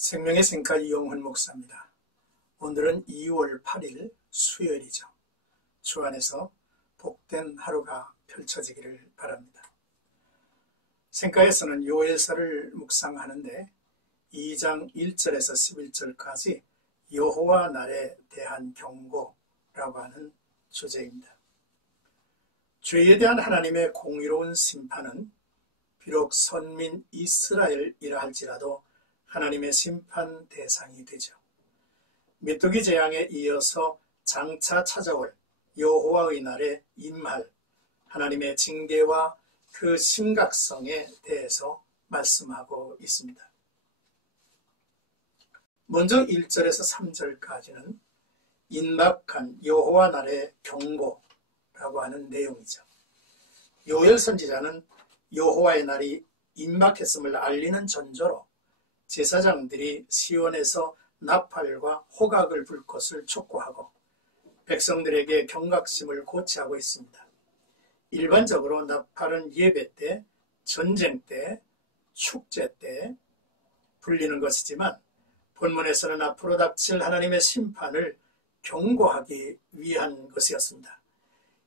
생명의 생가 이용훈 목사입니다. 오늘은 2월 8일 수요일이죠. 주 안에서 복된 하루가 펼쳐지기를 바랍니다. 생가에서는 요엘서를 묵상하는데 2장 1절에서 11절까지 여호와 날에 대한 경고라고 하는 주제입니다. 죄에 대한 하나님의 공의로운 심판은 비록 선민 이스라엘이라 할지라도 하나님의 심판 대상이 되죠. 메뚜기 재앙에 이어서 장차 찾아올 여호와의 날에 임할 하나님의 징계와 그 심각성에 대해서 말씀하고 있습니다. 먼저 1절에서 3절까지는 임박한 여호와 날의 경고라고 하는 내용이죠. 요엘 선지자는 여호와의 날이 임박했음을 알리는 전조로 제사장들이 시온에서 나팔과 호각을 불 것을 촉구하고 백성들에게 경각심을 고취하고 있습니다. 일반적으로 나팔은 예배 때, 전쟁 때, 축제 때 불리는 것이지만 본문에서는 앞으로 닥칠 하나님의 심판을 경고하기 위한 것이었습니다.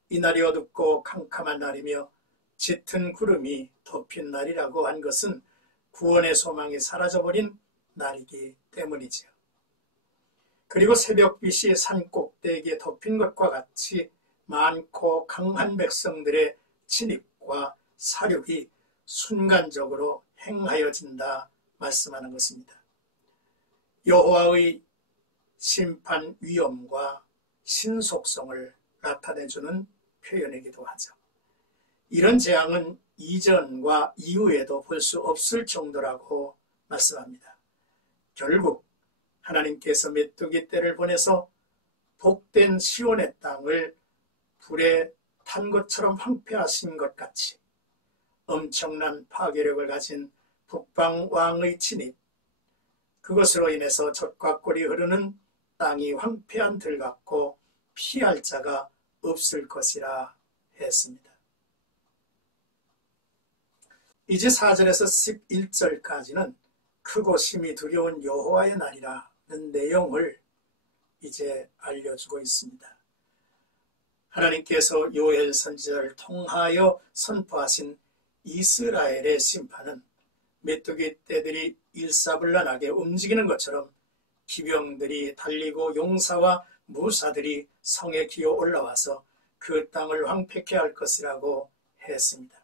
이 날이 어둡고 캄캄한 날이며 짙은 구름이 덮인 날이라고 한 것은 구원의 소망이 사라져버린 날이기 때문이지요. 그리고 새벽빛이 산 꼭대기에 덮인 것과 같이 많고 강한 백성들의 진입과 사륙이 순간적으로 행하여진다 말씀하는 것입니다. 여호와의 심판 위엄과 신속성을 나타내주는 표현이기도 하죠. 이런 재앙은 이전과 이후에도 볼 수 없을 정도라고 말씀합니다. 결국 하나님께서 메뚜기 떼를 보내서 복된 시온의 땅을 불에 탄 것처럼 황폐하신 것 같이 엄청난 파괴력을 가진 북방 왕의 진입, 그것으로 인해서 젖과 꿀이 흐르는 땅이 황폐한 들 같고 피할 자가 없을 것이라 했습니다. 이제 4절에서 11절까지는 크고 심히 두려운 여호와의 날이라는 내용을 이제 알려주고 있습니다. 하나님께서 요엘 선지자를 통하여 선포하신 이스라엘의 심판은 메뚜기 떼들이 일사불란하게 움직이는 것처럼 기병들이 달리고 용사와 무사들이 성에 기어 올라와서 그 땅을 황폐케 할 것이라고 했습니다.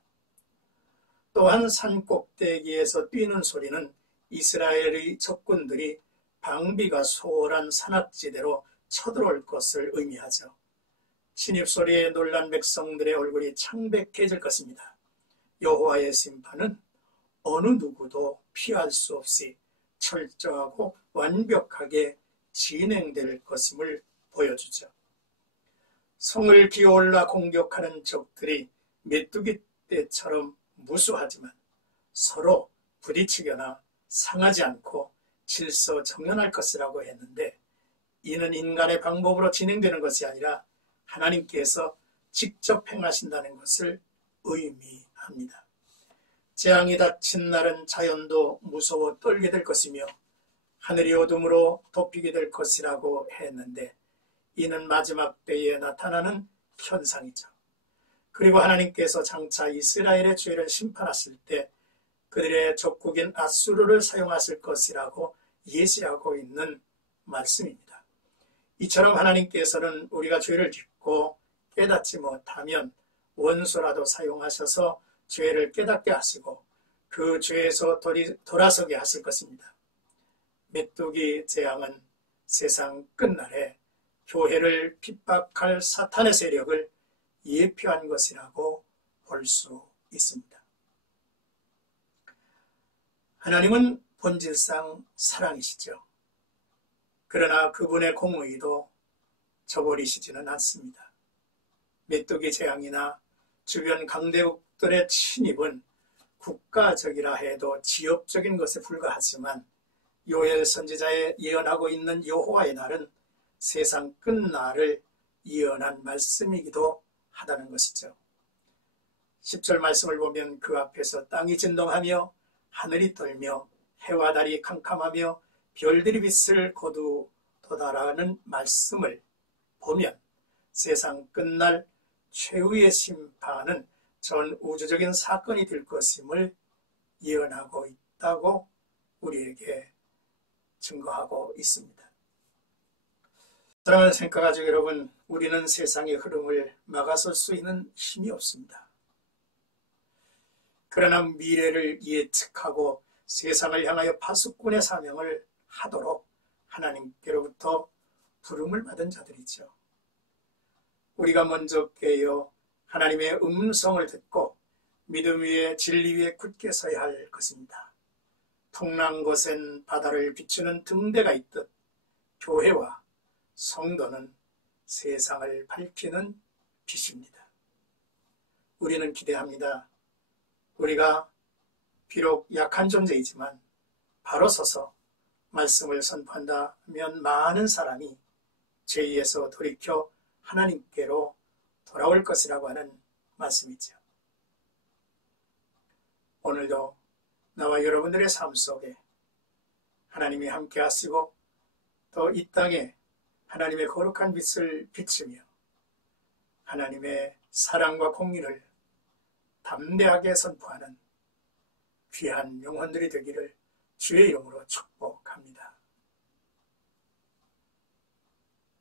또한 산 꼭대기에서 뛰는 소리는 이스라엘의 적군들이 방비가 소홀한 산악지대로 쳐들어올 것을 의미하죠. 신입소리에 놀란 백성들의 얼굴이 창백해질 것입니다. 여호와의 심판은 어느 누구도 피할 수 없이 철저하고 완벽하게 진행될 것임을 보여주죠. 성을 기어올라 공격하는 적들이 메뚜기 떼처럼 무수하지만 서로 부딪히거나 상하지 않고 질서정연할 것이라고 했는데 이는 인간의 방법으로 진행되는 것이 아니라 하나님께서 직접 행하신다는 것을 의미합니다. 재앙이 닥친 날은 자연도 무서워 떨게 될 것이며 하늘이 어둠으로 덮이게 될 것이라고 했는데 이는 마지막 때에 나타나는 현상이죠. 그리고 하나님께서 장차 이스라엘의 죄를 심판하실 때 그들의 적국인 아수르를 사용하실 것이라고 예시하고 있는 말씀입니다. 이처럼 하나님께서는 우리가 죄를 짓고 깨닫지 못하면 원수라도 사용하셔서 죄를 깨닫게 하시고 그 죄에서 돌아서게 하실 것입니다. 메뚜기 재앙은 세상 끝날에 교회를 핍박할 사탄의 세력을 예표한 것이라고 볼 수 있습니다. 하나님은 본질상 사랑이시죠. 그러나 그분의 공의도 저버리시지는 않습니다. 메뚜기 재앙이나 주변 강대국들의 침입은 국가적이라 해도 지역적인 것에 불과하지만 요엘 선지자의 예언하고 있는 여호와의 날은 세상 끝날을 예언한 말씀이기도 하다는 것이죠. 10절 말씀을 보면 그 앞에서 땅이 진동하며 하늘이 떨며 해와 달이 캄캄하며 별들이 빛을 거두도다라는 말씀을 보면 세상 끝날 최후의 심판은 전 우주적인 사건이 될 것임을 예언하고 있다고 우리에게 증거하고 있습니다. 사랑하는 생각가지고 여러분, 우리는 세상의 흐름을 막아설 수 있는 힘이 없습니다. 그러나 미래를 예측하고 세상을 향하여 파수꾼의 사명을 하도록 하나님께로부터 부름을 받은 자들이죠. 우리가 먼저 깨어 하나님의 음성을 듣고 믿음 위에 진리 위에 굳게 서야 할 것입니다. 풍랑한 곳엔 바다를 비추는 등대가 있듯 교회와 성도는 세상을 밝히는 빛입니다. 우리는 기대합니다. 우리가 비록 약한 존재이지만 바로 서서 말씀을 선포한다면 많은 사람이 죄에서 돌이켜 하나님께로 돌아올 것이라고 하는 말씀이죠. 오늘도 나와 여러분들의 삶 속에 하나님이 함께 하시고 또 이 땅에 하나님의 거룩한 빛을 비추며 하나님의 사랑과 공의를 담대하게 선포하는 귀한 영혼들이 되기를 주의 이름으로 축복합니다.